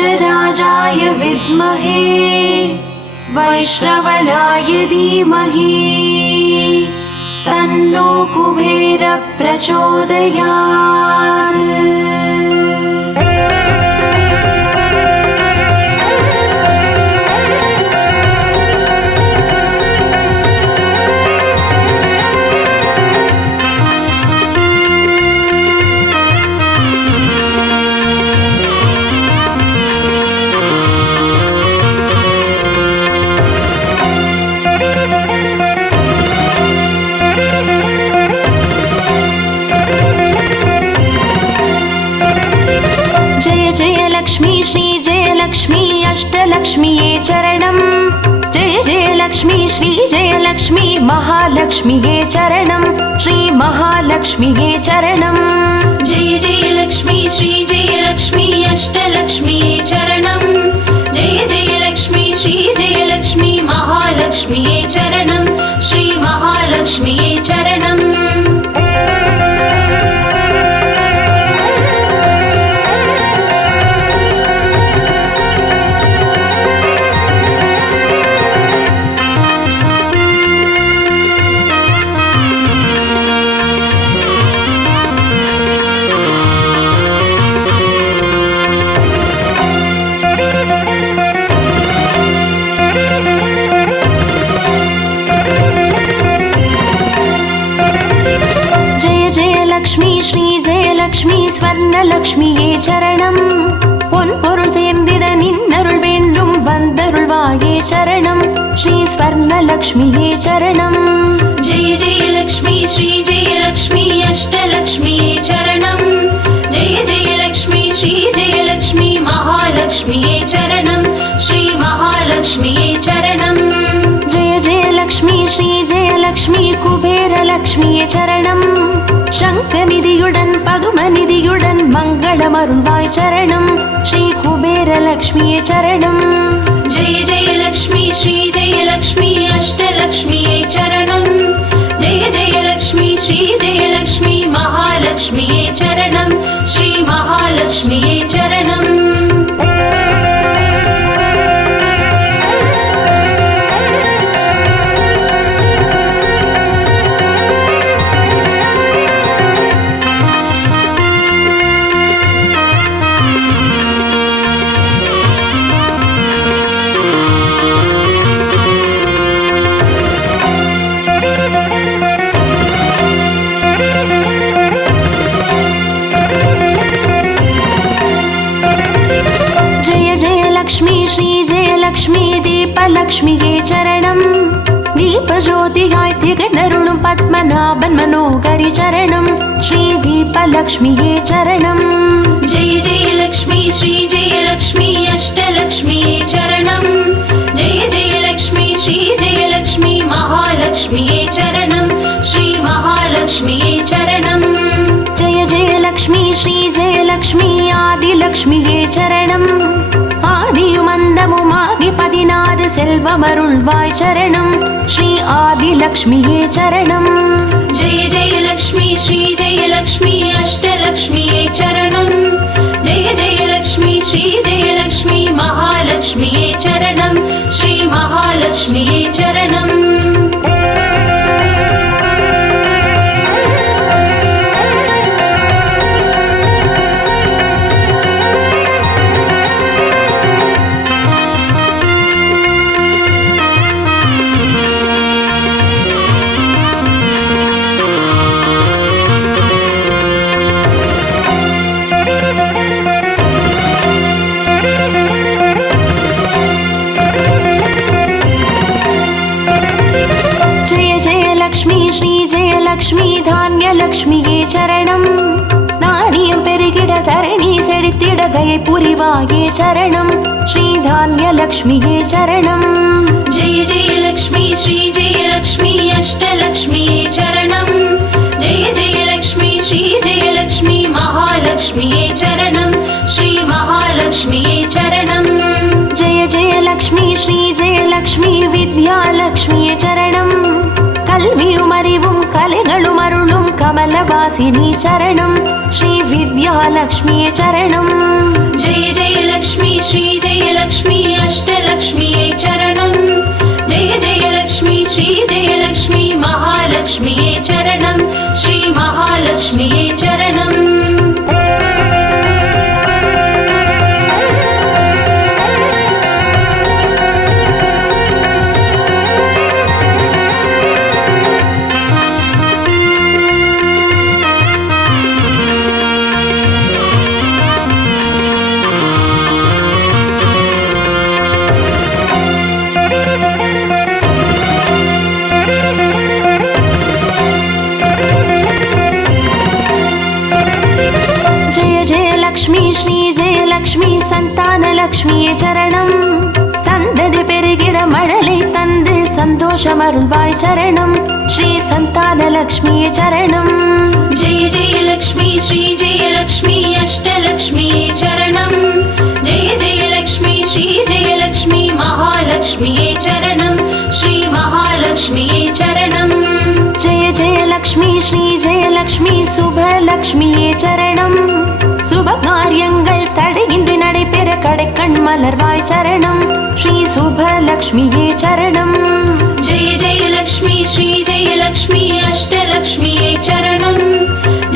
गजराजाय विद्महे वैश्रवणाय धीमहि तन्नो कुबेर प्रचोदयात्। लक्ष्मी श्री जय लक्ष्मी अष्टलक्ष्मीये चरणं। जय जय लक्ष्मी श्री जय लक्ष्मी महालक्ष्मीये चरणं। श्री महालक्ष्मीये चरणं। जय जय लक्ष्मी श्री जय लक्ष्मी अष्टलक्ष्मीये चरणं। जय जय लक्ष्मी श्री जय लक्ष्मी महालक्ष्मीये चरणं। श्री महालक्ष्मीये चरणं। लक्ष्मी श्री जय लक्ष्मी स्वर्णलक्ष्मीये चरणं। பொன்பொருள் சேர்ந்திட நின்னருள் வேண்டும் வந்தருள்வாயே சரணம்। ஸ்ரீ ஸ்வர்ணலக்ஷ்மியே சரணம்। जय जय लक्ष्मी श्री जय लक्ष्मी अष्टलक्ष्मीये चरणं। जय जय लक्ष्मी श्री जय लक्ष्मी महालक्ष्मीये चरणं। श्री महालक्ष्मीये चरणं। जय जय लक्ष्मी श्री जय लक्ष्मी कुबेरलक्ष्मीये चरणं। शङ्खनिधियुடன் பதுமநிதியுடன் மங்களமருள்வாய் சரணம்। ஸ்ரீ குபேரலக்ஷ்மியே சரணம்। जय जय लक्ष्मी श्री जय लक्ष्मी अष्टलक्ष्मीये चरणं। जय जय लक्ष्मी श्री जय लक्ष्मी महालक्ष्मीये चरणं। श्री महालक्ष्मीये चरणं। லக்ஷ்மி தீபலக்ஷ்மியே சரணம்। தீபஜோதியாய் திகழருளும் பத்மநாபன் மனோகரி சரணம்। ஸ்ரீ தீபலக்ஷ்மியே சரணம்। जय जय लक्ष्मी श्री जय लक्ष्मी अष्टलक्ष्मीये चरणं। जय जय लक्ष्मी श्री जय लक्ष्मी महालक्ष्मीये चरणं। श्री महालक्ष्मीये चरणं। जय जय लक्ष्मी श्री जय लक्ष्मी आदिलक्ष्मिये चरणं। ஆதியுமந்தமுமாகி 16 செல்வமருள்வாய் சரணம்। ஸ்ரீ ஆதிலக்ஷ்மியே சரணம்। जय जय लक्ष्मी श्री जय लक्ष्मी अष्टलक्ष्मीये चरणं। जय जय लक्ष्मी श्री जय लक्ष्मी महालक्ष्मीये चरणं। श्री महालक्ष्मीये चरणं। லக்ஷ்மி தானியலக்ஷ்மியே சரணம்। நாரியம் பெருகிட தரணி செழித்திட தயை புரிவாயே சரணம்। ஸ்ரீ தானியலக்ஷ்மியே சரணம்। जय जय लक्ष्मी श्री जय लक्ष्मी अष्टलक्ष्मीये चरणं। जय जय लक्ष्मी श्री जय लक्ष्मी महालक्ष्मीये चरणं। श्री महालक्ष्मीये चरणं। जय जय लक्ष्मी श्री जय लक्ष्मी विद्यालक्ष्मिये चरणं। கல்வியும் அறிவும் கலைகளும் அருளும் கமல वरवासिनी चरणं श्री विद्यालक्ष्मी चरणं जय जय लक्ष्मी श्री जय लक्ष्मी अष्टलक्ष्मी चरणं जय जय लक्ष्मी श्री जय लक्ष्मी महालक्ष्मी चरणं श्री महालक्ष्मी चरणं லக்ஷ்மி சந்தான லக்ஷ்மி சரணம் சந்ததி பெருகிட மழலை தந்து சந்தோஷம் அருள்வாய் சரணம் ஸ்ரீ சந்தான லக்ஷ்மி சரணம் जय जय लक्ष्मी श्री जय लक्ष्मी अष्टलक्ष्मी चरणं जय जय लक्ष्मी श्री जय लक्ष्मी महालक्ष्मी चरणं श्री महालक्ष्मी चरणं जय जय लक्ष्मी श्री जय लक्ष्मी சுபலக்ஷ்மி சரணம் சுப காரியங்கள் தடையின்றி நடைபெற கடைக்கண் மலர்வாய் சரணம் ஸ்ரீ சுபலக்ஷ்மியே சரணம் जय जय लक्ष्मी श्री जय लक्ष्मी अष्टलक्ष्मी चरणं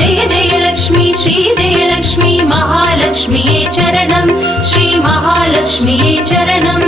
जय जय लक्ष्मी श्री जय लक्ष्मी महालक्ष्मी चरणं श्री महालक्ष्मी चरणं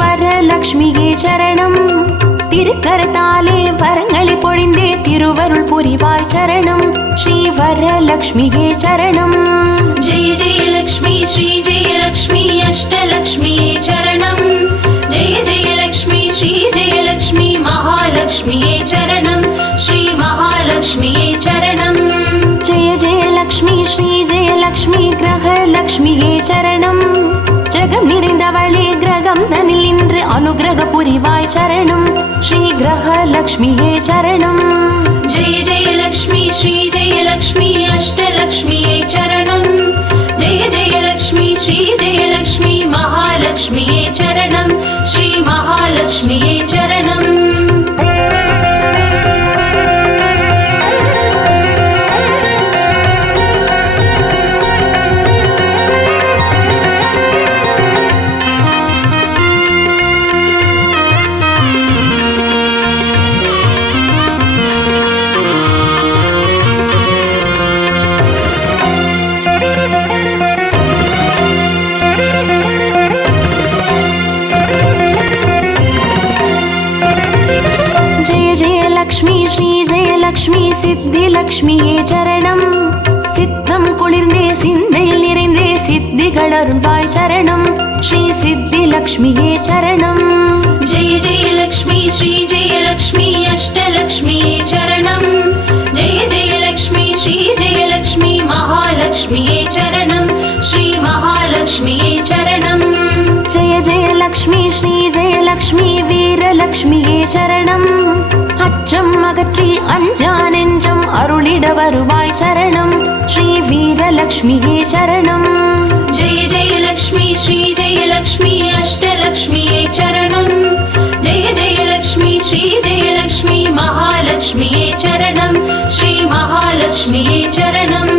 வரலக்ஷ்மியே சரணம் திருக்கரத்தாலே வரங்களை பொழிந்தே திருவருள் புரிவாய் சரணம் ஸ்ரீ வரலக்ஷ்மியே சரணம் जय जय लक्ष्मी श्री जय लक्ष्मी अष्टलक्ष्मी चरणं जय जय लक्ष्मी श्री जय लक्ष्मी महालक्ष्मी चरणं श्री महालक्ष्मी चरणं जय जय लक्ष्मी श्री जय लक्ष्मी கிரகலக்ஷ்மியே சரணம் ஜெகம் நிறைந்தவளே கிரகம் தனில் நின்று அனுகிரக புரிவாய் சரணம் ஸ்ரீ கிரகலக்ஷ்மியே சரணம் जय जय लक्ष्मी श्री जय लक्ष्मी अष्टलक्ष्मी चरणं जय जय लक्ष्मी श्री जय लक्ष्मी महालक्ष्मी चरणं श्री महालक्ष्मी चरणं லக்ஷ்மி சித்தி லக்ஷ்மியே சரணம் சித்தம் குளிர்ந்தே சிந்தையில் நிறைந்தே சித்திகள் அருள்வாய் சரணம் ஸ்ரீ சித்தி லக்ஷ்மியே சரணம் जय जय लक्ष्मी श्री जय लक्ष्मी अष्टलक्ष्मी चरणं जय जय लक्ष्मी श्री जय लक्ष्मी महालक्ष्मी चरणं श्री महालक्ष्मी चरणं जय जय लक्ष्मी श्री जय लक्ष्मी வீரலக்ஷ்மியே சரணம் அச்சம் அகற்றி அஞ்சா நெஞ்சம் அருளிட வருவாய் சரணம் ஸ்ரீ வீரலக்ஷ்மியே சரணம் जय जय लक्ष्मी श्री जय लक्ष्मी अष्टलक्ष्मी चरणं जय जय लक्ष्मी श्री जय लक्ष्मी महालक्ष्मी चरणं श्री महालक्ष्मी चरणं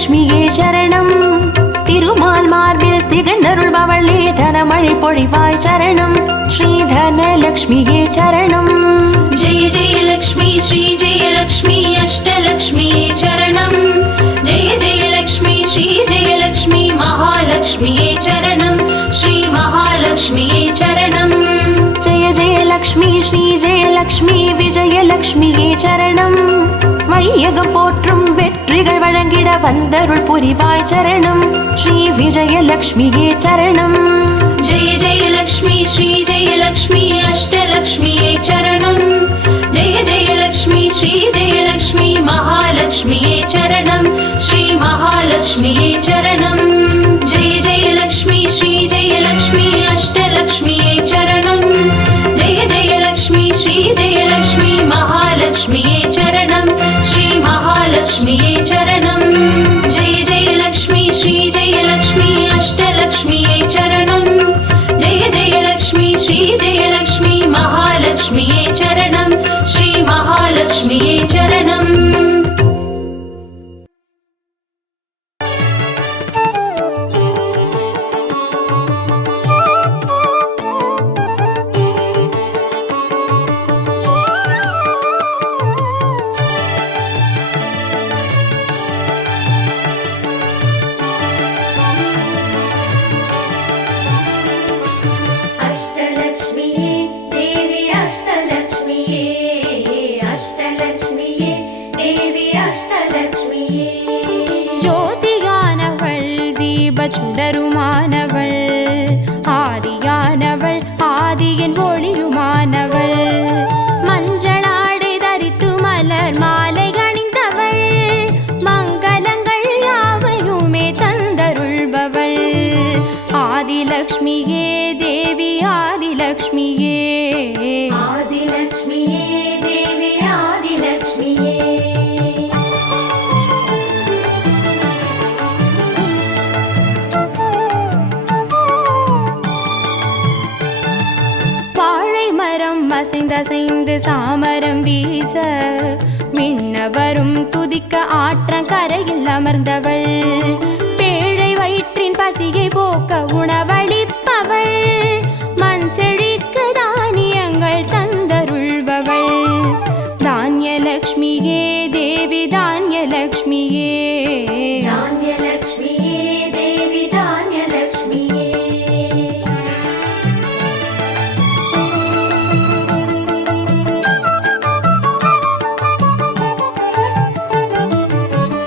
லக்ஷ்மியே சரணம் திருமால் மார்பில் திகழ்ந்தருள்பவளே தனமழை பொழிவாய் சரணம் ஸ்ரீ विजयलक्ष्मिये चरणम्। जय जय लक्ष्मी श्री जय लक्ष्मी अष्टलक्ष्मिये चरणम्। जय जय लक्ष्मी श्री जय लक्ष्मी महालक्ष्मिये चरणम्। श्री महालक्ष्मिये चरणम्। जय जय लक्ष्मी श्री जय लक्ष्मी विजयलक्ष्मिये चरणम्। வையகம் போற்றும் வெற்றிகள் வழங்கிட வந்தருள் புரிவாய் சரணம் ஸ்ரீ விஜயலக்ஷ்மியே சரணம்। जय जय लक्ष्मी श्री जय लक्ष्मी अष्टलक्ष्मिये चरणम्। जय जय लक्ष्मी श्री जय लक्ष्मी महालक्ष्मिये चरणम्। श्री महालक्ष्मिये चरणम्। जय जय लक्ष्मी श्री जय लक्ष्मी अष्टलक्ष्मिये चरणम्। जय जय लक्ष्मी श्री जय लक्ष्मी महालक्ष्मिये चरणम्। श्री महालक्ष्मिये चरणम्। जय जय लक्ष्मी श्री जय लक्ष्मी अष्टलक्ष्मिये चरणम्। जय जय लक्ष्मी श्री जय लक्ष्मी महालक्ष्मिये चरणम्। श्री महालक्ष्मिये चरणम्। अष्टलक्ष्मिये देवी अष्टलक्ष्मिये अष्टलक्ष्मिये देवी अष्टलक्ष्मिये ஜோதியானவள் தீப சுடருமானவள் ஆதியானவள் ஆதியின் ஒளியுமானவள் மஞ்சளாடை தரித்து மலர் மாலை அணிந்தவள் மங்களங்கள் யாவையுமே தந்தருள்பவள் ஆதிலக்ஷ்மியே தேவி ஆதிலக்ஷ்மியே आदिलक्ष्मिये देवी आदिलक्ष्मिये வாழை மரம் அசைந்தசைந்து சாமரம் வீச மின்னவரும் துதிக்க ஆற்றங்கரையில் அமர்ந்தவள் பேழை வயிற்றின் பசியை போக்க உணவளிப்பவள் மண் செழிக்க தானியங்கள் தந்தருள்பவள் தானியலக்ஷ்மியே தேவி தானியலக்ஷ்மியே धान्यलक्ष्मिये देवी धान्यलक्ष्मिये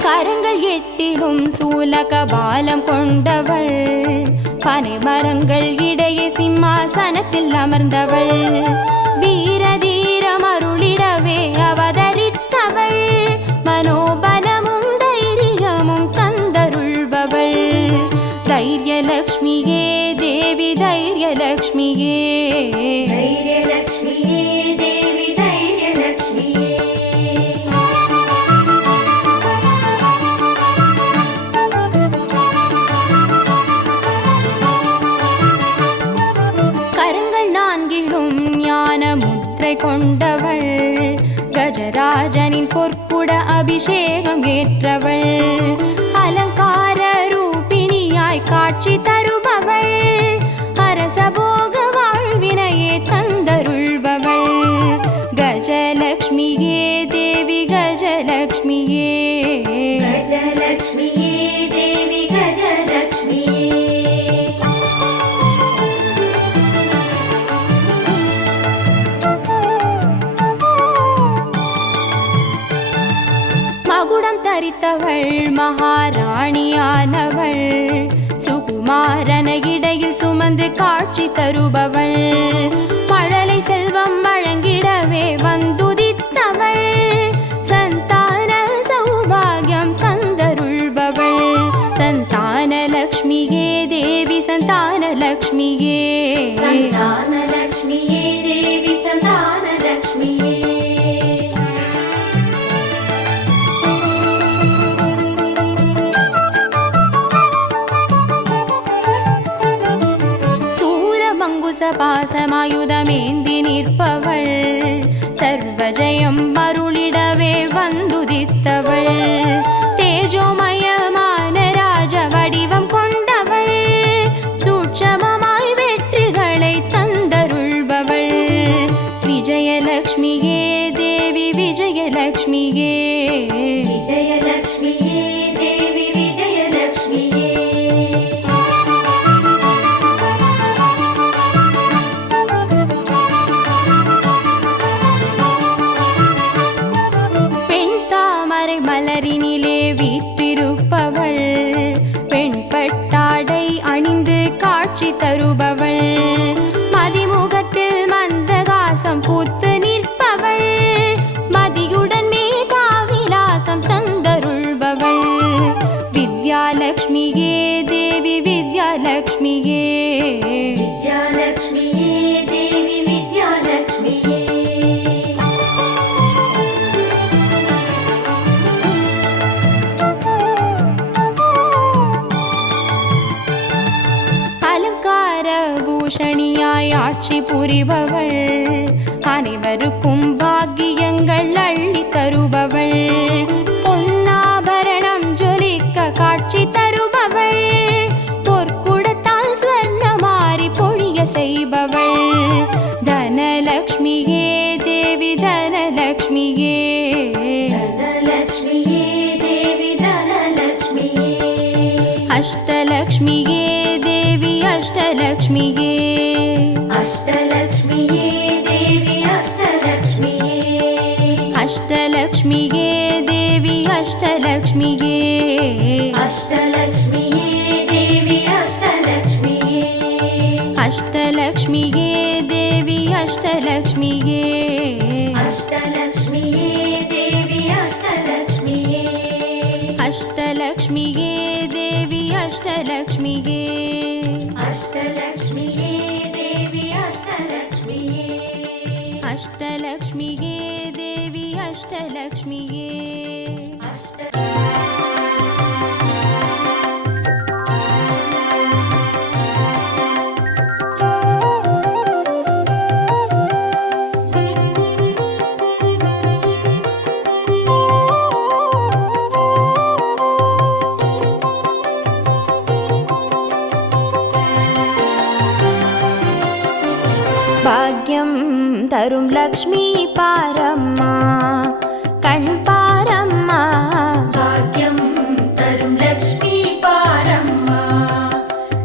கரங்கள் எட்டிலும் சூலக பாலம் கொண்டவள் பனை மரங்கள் இடையே சிம்மாசனத்தில் அமர்ந்தவள் வீரதீரம் அருளிடவே அவதரித்தவள் மனோபலமும் தைரியமும் தந்தருள்பவள் தைரியலக்ஷ்மியே தேவி தைரியலக்ஷ்மியே धैर्यलक्ष्मिये देवी धैर्यलक्ष्मिये கரங்கள் நான்கிலும் ஞான முத்திரை கொண்டவள் கஜராஜனின் பொற்குட அபிஷேகம் ஏற்றவள் அலங்கார ரூபிணியாய் காட்சி தருபவள் அரசபோக வாழ்வினையே தந்தருள்பவள் கஜலக்ஷ்மியே தேவி கஜலக்ஷ்மியே गजलक्ष्मिये देवी गजलक्ष्मिये மகுடம் தரித்தவள் மகாராணியானவள் சுகுமாரன இடையில் சுமந்து காட்சி தருபவள் மழலை செல்வம் வழங்கிடவே வந்துதித்தவள் சந்தான சௌபாகியம் தந்தருள்பவள் சந்தானலக்ஷ்மியே தேவி சந்தானலக்ஷ்மியே सन्तानलक्ष्मिये देवी सन्तानलक्ष्मिये பாசமாயுதமேந்தி நிற்பவள் சர்வஜயம் அருளிடவே வந்துதித்தவள் தேஜோமயமான ராஜ வடிவம் கொண்டவள் சூட்சமமாய் வெற்றிகளை தந்தருள்பவள் விஜயலக்ஷ்மியே தேவி விஜயலக்ஷ்மியே விஜயலக்ஷ்மியே தேவி விஜயலக்ஷ்மியே பெண் தாமரை மலரினிலே வீற்றிருப்பவள் பெண் பட்டாடை அணிந்து காட்சி தருபவள் மதிமுகத்தில் மந்தகாசம் பூத்து நிற்பவள் மதியுடன் மேதாவிலாசம் தந்தருள்பவள் வித்யாலக்ஷ்மியே தேவி வித்யாலக்ஷ்மியே வித்யாலக்ஷ்மியே தேவி வித்யாலக்ஷ்மியே அலங்கார பூஷணியாய் ஆட்சி புரிபவள் அனைவருக்கும் பாக்கியங்கள் அள்ளி தருபவள் பொன்னாபரணம் ஜொலிக்க காட்சி தருபவள் பொற்குடத்தால் ஸ்வர்ணமாரி பொழிய செய்பவள் தனலக்ஷ்மியே தேவி தனலக்ஷ்மியே தனலக்ஷ்மியே தேவி தனலக்ஷ்மியே அஷ்டலக்ஷ்மியே தேவி அஷ்டலக்ஷ்மியே அஷ்டலக்ஷ்மியே தேவி அஷ்டலக்ஷ்மியே அஷ்டலக்ஷ்மியே தேவி அஷ்டலக்ஷ்மியே அஷ்டலக்ஷ்மியே தேவி அஷ்டலக்ஷ்மியே அஷ்டலக்ஷ்மியே தேவி அஷ்டலக்ஷ்மியே அஷ்டலக்ஷ்மியே தேவி அஷ்டலக்ஷ்மியே அஷ்டலக்ஷ்மியே தேவி அஷ்டலக்ஷ்மியே அஷ்டலக்ஷ்மியே தேவி அஷ்டலக்ஷ்மியே அஷ்டலக்ஷ்மியே தேவி அஷ்டலக்ஷ்மியே பாக்யம் தரும் லக்ஷ்மி பாரம்மா கண் பாரம்மா பாக்யம் தரும் லக்ஷ்மி பாரம்மா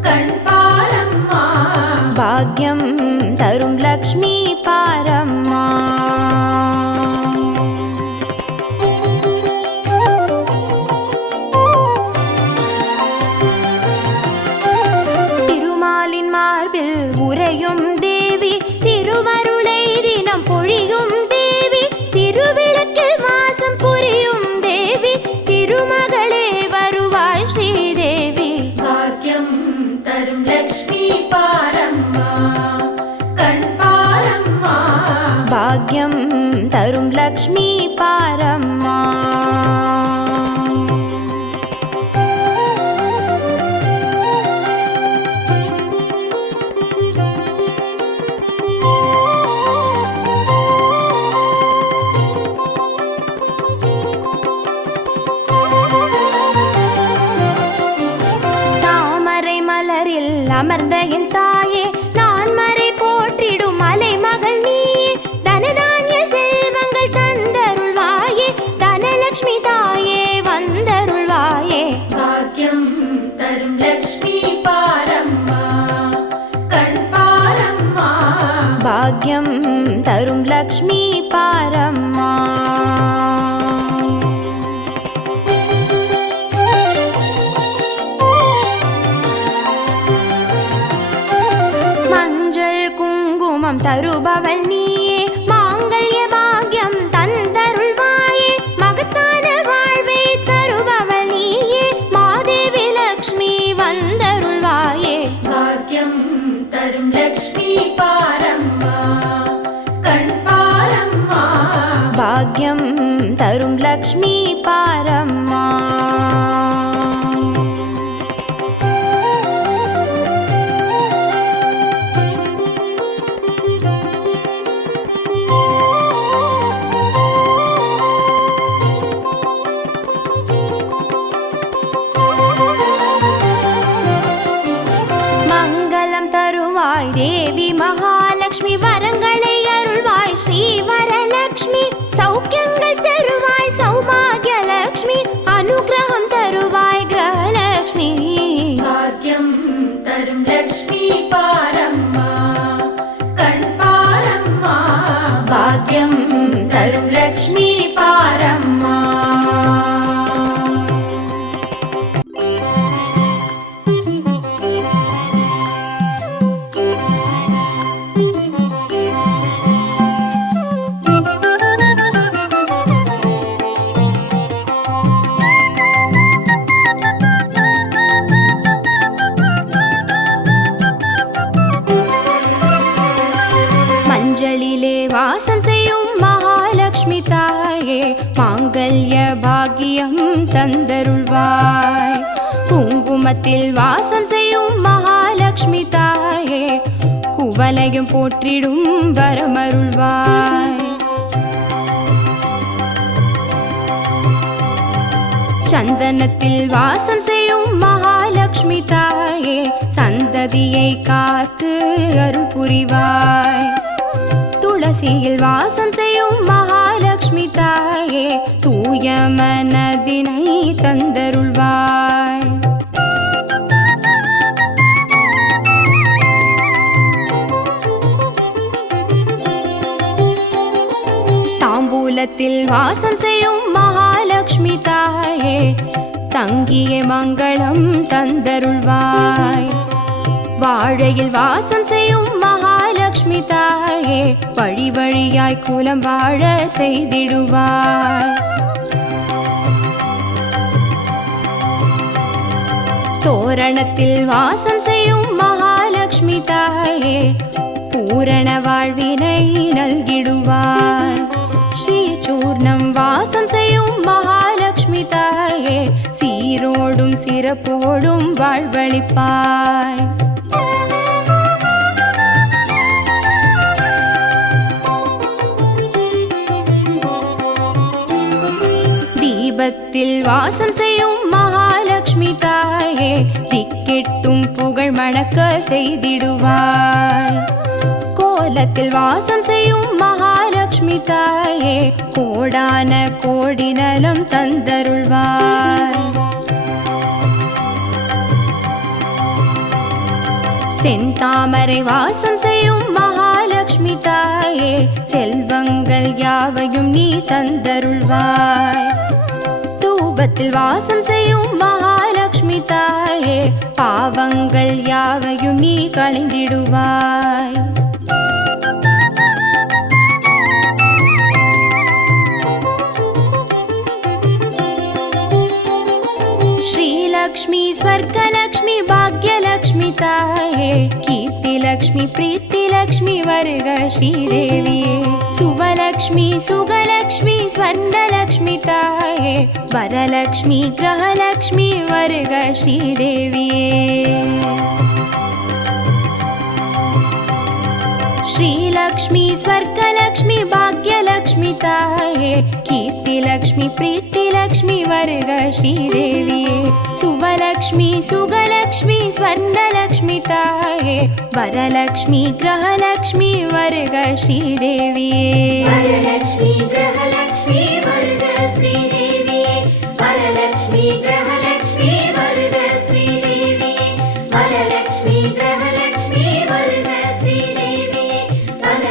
கண் பாரம்மா பாக்யம் தரும் லக்ஷ்மி பாரம்மா திருமாலின் மார்பில் உறையும் தேவி திருவருளை தினம் பொழியும் தேவி திருவிளக்கில் வாசம் புரியும் தேவி திருமகளே வருவாய் ஸ்ரீதேவி பாக்யம் தரும் லக்ஷ்மி பாரம்மா கண் பாரம்மா பாக்யம் தரும் லக்ஷ்மி பாரம்மா தாமரை மலரில் அமர்ந்த என் தாயே நான் மறை போற்றிடும் மலை மகள் நீயே தனதானிய செல்வங்கள் தந்தருள்வாயே தனலக்ஷ்மி தாயே வந்தருள்வாயே பாக்யம் தரும் லக்ஷ்மி பாரம்மா கண் பாரம்மா பாக்யம் தரும் லக்ஷ்மி பாரம்மா மஞ்சள் குங்குமம் தருபவள் நீயே மாங்கல்ய பாக்யம் தந்தருள்வாயே மகத்தான வாழ்வை தருபவள் நீயே மாதேவி லக்ஷ்மி வந்தருள்வாயே பாக்யம் தரும் லக்ஷ்மி பாரம்மா கண் பாரம்மா பாக்யம் தரும் லக்ஷ்மி பாரம்மா மங்களம் தருவாய் தேவி மகாலட்சுமி வரங்களை அருள்வாய் ஸ்ரீ வரலட்சுமி பாக்கியம் தரும் லக்ஷ்மி பாரம்மா. மஞ்சளிலே வாசம் செய்யும் மகாலட்சுமி தாயே, மாங்கல்ய பாக்கியம் தந்தருள்வாய். குங்குமத்தில் வாசம் செய்யும் மகாலட்சுமி தாயே, குவலையும் போற்றிடும் வரமருள்வாய். சந்தனத்தில் வாசம் செய்யும் மகாலட்சுமி தாயே, சந்ததியை காத்து அருள் புரிவாய். துளசியில் வாசம் செய்யும் மகாலட்சுமி தாயே, தூய மனதினை தந்தருள்வாய். தாம்பூலத்தில் வாசம் செய்யும் மகாலட்சுமி தாயே, தங்கிய மங்களம் தந்தருள்வாய். வாழையில் வாசம் செய்யும் மகாலட்சுமி தாயே, வழி வழியாய் குலம் வாழ செய்திடுவாய். தோரணத்தில் வாசம் செய்யும் மகாலட்சுமி தாயே, பூரண வாழ்வினை நல்கிடுவாய். ஸ்ரீ சூர்ணம் வாசம் செய்யும் மகாலட்சுமி தாயே, சீரோடும் சிறப்போடும் வாழ்வளிப்பாய். தீபத்தில் வாசம் செய்யும் மகாலட்சுமி தாயே, திக்கெட்டும் புகழ் மணக்க செய்திடுவாய். கோலத்தில் வாசம் செய்யும் மகாலட்சுமி தாயே, கோடான கோடி நலம் தந்தருள்வாய். செந்தாமரை வாசம் செய்யும் மகாலட்சுமி தாயே, செல்வங்கள் யாவையும் நீ தந்தருள்வாய். தூபத்தில் வாசம் செய்யும் மகாலட்சுமி தாயே, பாவங்கள் யாவையும் நீ களைந்திடுவாய். श्रीलक्ष्मी स्वर्गलक्ष्मी भाग्यलक्ष्मी ताये, कीर्तिलक्ष्मी प्रीतिलक्ष्मी वर्ग श्रीदेविये. सुवलक्ष्मी सुगलक्ष्मी स्वर्णलक्ष्मी ताये, वरलक्ष्मी ग्रहलक्ष्मी वर्ग श्रीदेविये. श्रीलक्ष्मी स्वर्गलक्ष्मी भाग्यलक्ष्मी ताये, कीर्तिलक्ष्मी प्रीतिलक्ष्मी वर्ग श्रीदेविये. सुवलक्ष्मी सुगलक्ष्मी स्वर्णलक्ष्मी ताये, वरलक्ष्मी ग्रहलक्ष्मी वर्ग श्रीदेविये. वरलक्ष्मी ग्रहलक्ष्मी वर्ग श्रीदेविये. वरलक्ष्मी ग्रहलक्ष्मी वर्ग श्रीदेविये. वरलक्ष्मी ग्रहलक्ष्मी वर्ग श्रीदेविये.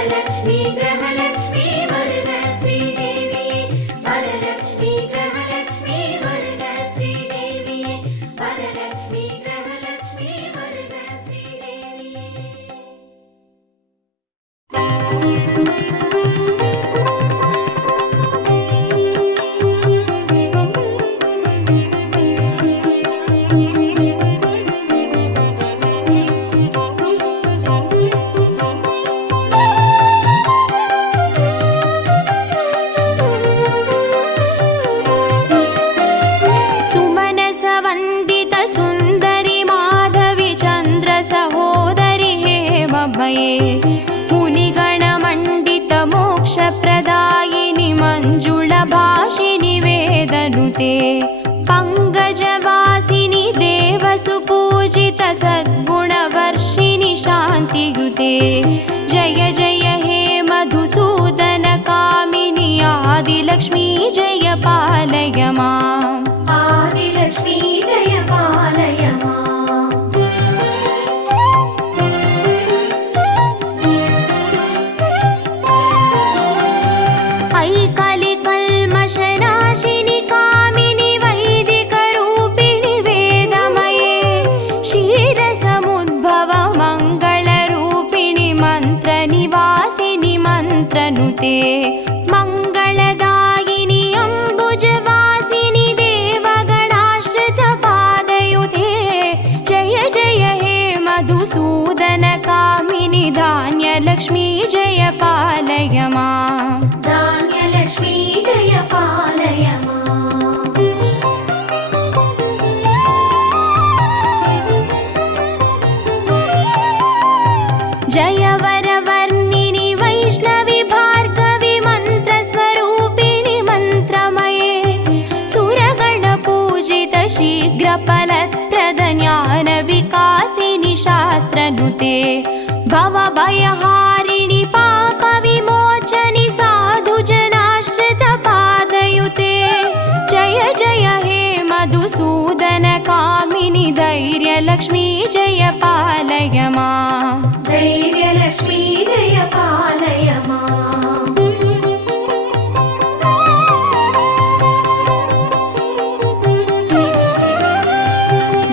वरलक्ष्मी ग्रहलक्ष्मी वर्ग श्रीदेविये. वरलक्ष्मी ग्रहलक्ष्मी वर्ग श्रीदेविये. वरलक्ष्मी ग्रहलक्ष्मी वर्ग श्रीदेविये. मुनिगणमण्डितमोक्षप्रदायिनि मञ्जुळभाषिनि वेदनुते पङ्कजवासिनि देवसुपूजित सद्गुणवर्षिणि शान्तियुते. जय जय हे मधुसूदन कामिनि आदिलक्ष्मी जय पालय माम्. आदिलक्ष्मी जय पालय माम्. ಶಾಸ್ತ್ರನುತೆ ಮಂಗಳದಾಯಿನಿ ಅಂಬುಜವಾಸಿನಿ ದೇವಗಣಾಶ್ರಿತ ಪಾದಯುತೆ ಜಯ ಜಯ ಹೇ ಮಧುಸೂದನ ಕಾಮಿನಿ ಧಾನ್ಯಲಕ್ಷ್ಮೀ ಜಯ ಪಾಲಯ ಮಾಂ ಧಾನ್ಯಲಕ್ಷ್ಮೀ ಜಯ ಪಾಲಯ ಮಾಂ. ಜಯ ವರವರ್ಣಿನಿ ವೈಷ್ಣವಿ ಭಾರ್ಗವಿ ಮಂತ್ರಸ್ವರೂಪಿಣಿ ಮಂತ್ರಮಯೇ ಸುರಗಣ ಪೂಜಿತ ಶೀಘ್ರ ಫಲಪ್ರದ ಜ್ಞಾನ ವಿಕಾಸಿನಿ ಶಾಸ್ತ್ರನುತೆ ಭವ ಭಯಹಾರಿಣಿ ಪಾಪ ವಿಮೋಚನಿ ಸಾಧು ಜನಾಶ್ರಿತ ಪಾದಯುತೆ ಜಯ ಜಯ ಹೇ ಮಧುಸೂದನ ಕಾಮಿನಿ ಧೈರ್ಯ ಲಕ್ಷ್ಮೀ ಜಯ ಪಾಲಯ ಮಾಂ ಧೈರ್ಯಲಕ್ಷ್ಮೀ ಜಯ ಪಾಲಯ ಮಾಂ.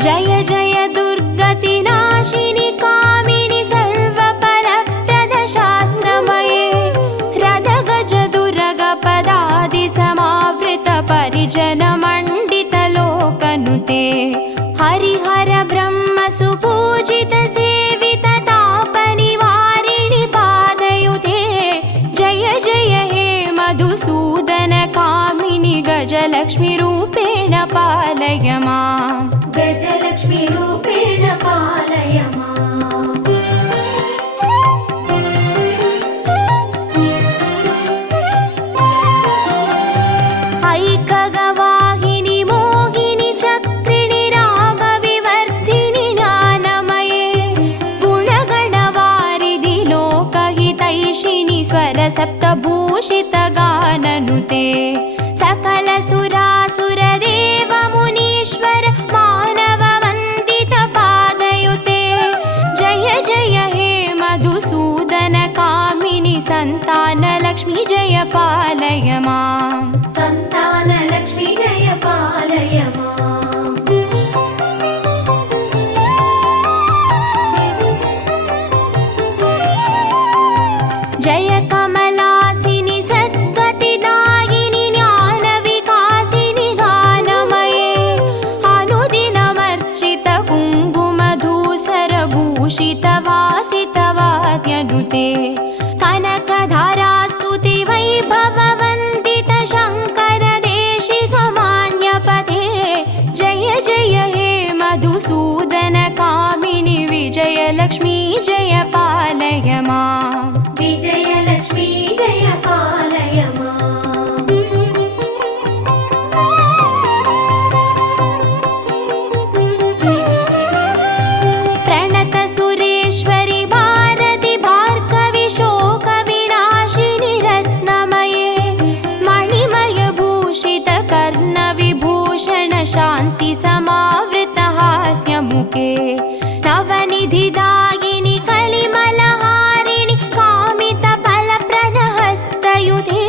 ಜಯ ಜಯ ದುರ್ಗತಿ ನಾಶಿನಿ ಕಾಮಿನಿ ಸರ್ವ ಫಲಪ್ರದ ಶಾಸ್ತ್ರಮಯೇ ರಥ ಗಜ ದುರಗ ಪದಾದಿ ಸಮಾವೃತ ಪರಿಜನ ಮಂಡಿತ ಲೋಕನುತೆ ಹರಿಹರ ಬ್ರಹ್ಮ ಸುಪೂಜಿತ ಸೇವಿತ ತಾಪ ನಿವಾರಿಣಿ ಪಾದಯುತೆ ಜಯ ಜಯ ಹೇ ಮಧುಸೂದನ ಕಾಮಿನಿ ಗಜಲಕ್ಷ್ಮಿ ರೂಪೇಣ ಪಾಲಯ ಮಾಂ ಗಜಲಕ್ಷ್ಮೀ ರೂಪೇಣ ಪಾಲಯ ಮಾಂ. ಐಕಗವಾಹಿನಿ ಮೋಹಿನಿ ಚಕ್ರಿಣಿ ರಾಗ ವಿವರ್ಧಿನಿ ಜ್ಞಾನಮಯೇ ಗುಣಗಣವಾರಿಧಿ ಲೋಕಹಿತೈಷಿಣಿ ಸ್ವರ ಸಪ್ತಭೂಷಿತ ಗಾನನುತೆ ಸಕಲ ಸುರಾಸುರ ದೇವ ಮುನೀಶ್ವರ ಮಾನವ ವಂದಿತ ಪಾದಯುತೆ ಜಯ ಜಯ ಹೇ ಮಧುಸೂದನ ಕಾಮಿನಿ ಸಂತಾನ ಲಕ್ಷ್ಮೀ ಜಯ ಪಾಲಯ ಮಾಂ ಸಂತಾನಲಕ್ಷ್ಮೀ ಜಯ ಪಾಲಯ ಮಾಂ. ಜಯ ಕಮಲಾಸಿನಿ ಸದ್ಗತಿದಾಯಿನಿ ಜ್ಞಾನ ವಿಕಾಸಿನಿ ಗಾನಮಯೇ ಅನುದಿನಮರ್ಚಿತ ಕುಂಕುಮ ಧೂಸರ ಭೂಷಿತ ವಾಸಿತ ವಾದ್ಯನುತೆ ಕನಕಧಾರಾ ಸ್ತುತಿ ವೈಭವ ವಂದಿತ ಶಂಕರ ದೇಶಿಕ ಮಾನ್ಯ ಪಥೇ ಜಯ ಜಯ ಹೇ ಮಧುಸೂದನ ಕಾಮಿನಿ ವಿಜಯ ಲಕ್ಷ್ಮೀ ಜಯ ಪಾಲಯ ಮಾಂ ವಿಜಯಲಕ್ಷ್ಮೀ ಜಯ ಪಾಲಯ ಮಾಂ. ಪ್ರಣತ ಸುರೇಶ್ವರಿ ಭಾರತಿ ಭಾರ್ಗವಿ ಶೋಕ ವಿನಾಶಿನಿ ರತ್ನಮಯೇ ಮಣಿಮಯ ಭೂಷಿತ ಕರ್ಣ ವಿಭೂಷಣ ಶಾಂತಿ ಸಮಾವೃತ ಹಾಸ್ಯ ಮುಖೇ ನವನಿಧಿ ದಾಯಿನಿ ಕಲಿಮಲಹಾರಿಣಿ ಕಾಮಿತ ಫಲಪ್ರದ ಹಸ್ತಯುಧೇ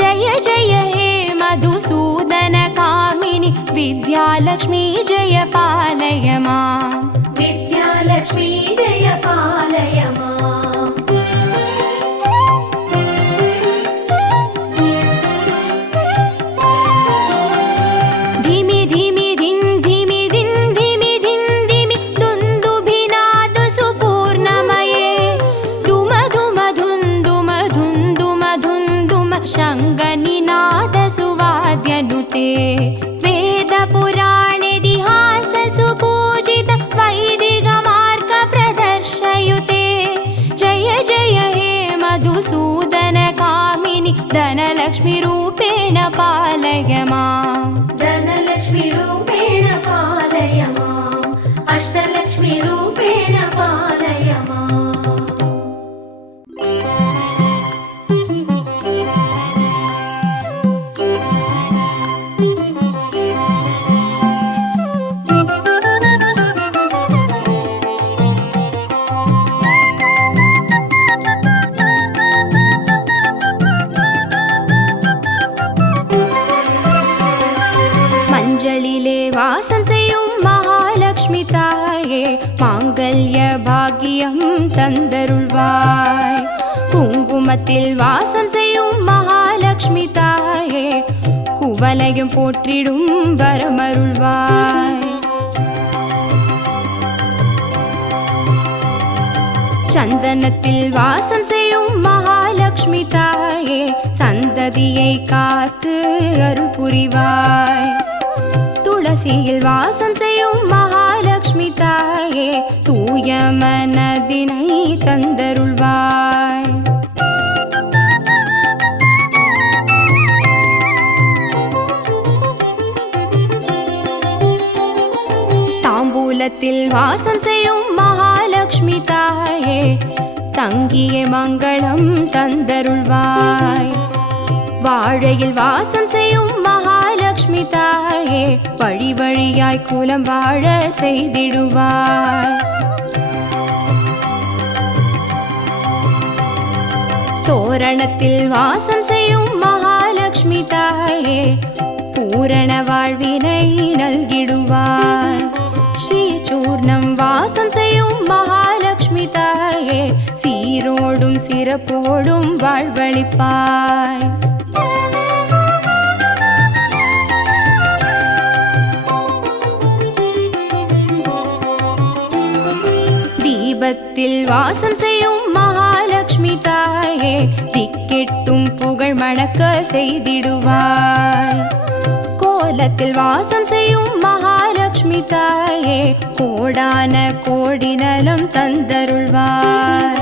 ಜಯ ಜಯ ಹೇ ಮಧುಸೂದನ ಕಾಮಿನಿ ವಿದ್ಯಾಲಕ್ಷ್ಮೀ ಜಯ ಪಾಲಯ ಮಾಂ ವಿದ್ಯಾಲಕ್ಷ್ಮೀ ಜಯ ಪಾಲಯ ಮಾಂ. ಧಿಮಿ ಧಿಮಿ ಧಿನ್ ಧಿಮಿ ದಿನ್ ಧಿಮಿ ಧಿನ್ ಧಿಮಿ ದುಂದುಭಿನಾದ ಸುಪೂರ್ಣಮಯೇ ಧುಮ ಧುಮ ಧುಂದುಮ ಧುಂದುಮ ಧುಂದುಮ ಶಂಗನಿನಾದ ಸುವಾದ್ಯನುತೆ ವೇದ ಪುರಾಣೇದಿಹಾಸ ಸುಪೂಜಿತ ವೈದಿಕ ಮಾರ್ಗ ಪ್ರದರ್ಶಯುತೆ ಜಯ ಜಯ ಹೇ ಮಧುಸೂದನ ಕಾಮಿನಿ ಧನಲಕ್ಷ್ಮಿ ರೂಪೇಣ ಪಾಲಯ ಮಾಂ ಧನಲಕ್ಷ್ಮೀ ರೂಪೇಣ ಪಾಲಯ ಮಾಂ. ಅಷ್ಟಲಕ್ಷ್ಮೀ ರೂಪೇಣ ಪಾಲಯ ಮಾಂ. மஞ்சளிலே வாசம் செய்யும் மகாலட்சுமி குங்குமத்தில் வாசம் செய்யும் மகாலட்சுமி தாயே குவலையும் போற்றிடும் வரமருள்வாய். சந்தனத்தில் வாசம் செய்யும் மகாலட்சுமி தாயே சந்ததியை காத்து அருள் புரிவாய். துளசியில் வாசம் செய்யும் மகாலட்சுமி தாயே தூய மனதினை தந்தருள்வாய். தாம்பூலத்தில் வாசம் செய்யும் மகாலட்சுமி தாயே தங்கிய மங்களம் தந்தருள்வாய். வாழையில் வாசம் செய்யும் மகாலட்சுமி தாயே வழி வழியாய் குலம் வாழ செய்திடுவாய். தோரணத்தில் வாசம் செய்யும் மகாலட்சுமி தாயே பூரண வாழ்வினை நல்கிடுவாய். ஸ்ரீ சூர்ணம் வாசம் செய்யும் மகாலட்சுமி தாயே சீரோடும் சிறப்போடும் வாழ்வளிப்பாய். தீபத்தில் வாசம் செய்யும் மகாலட்சுமி தாயே திக்கெட்டும் புகழ் மணக்க செய்திடுவாய். கோலத்தில் வாசம் செய்யும் மகாலட்சுமி தாயே கோடான கோடி நலம் தந்தருள்வாய்.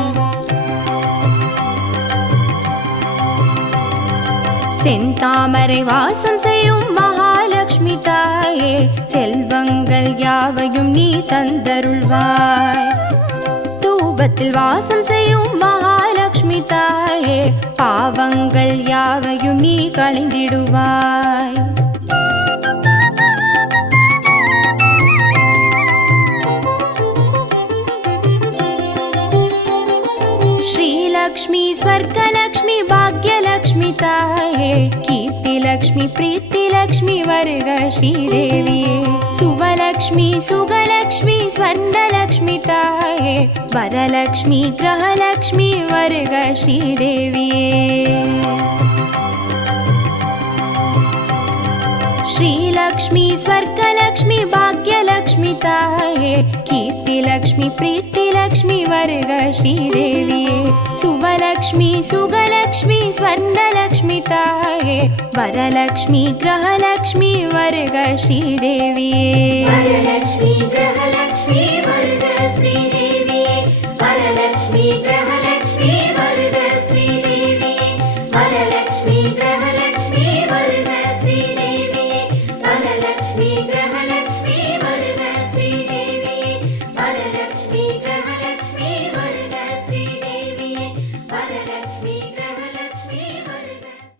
செந்தாமரை வாசம் செய்யும் மகாலட்சுமி தாயே செல்வங்கள் யாவையும் நீ தந்தருள்வாய். தூபத்தில் வாசம் செய்யும் மகாலட்சுமி தாயே பாவங்கள் யாவையும் நீ களைந்திடுவாய். श्रीलक्ष्मी स्वर्गलक्ष्मी भाग्यलक्ष्मी ताये कीर्तिलक्ष्मी प्रीतिलक्ष्मी वर्ग श्रीदेविये सुवलक्ष्मी सुगलक्ष्मी स्वर्णलक्ष्मी ताये वरलक्ष्मी ग्रहलक्ष्मी वर्ग श्रीदेविये श्रीलक्ष्मी स्वर्गलक्ष्मी भाग्यलक्ष्मी ताये कीर्तिलक्ष्मी प्रीतिलक्ष्मी वर्ग श्रीदेविये सुवलक्ष्मी सुगलक्ष्मी स्वर्णलक्ष्मी ताये वरलक्ष्मी ग्रहलक्ष्मी वर्ग श्रीदेविये वरलक्ष्मी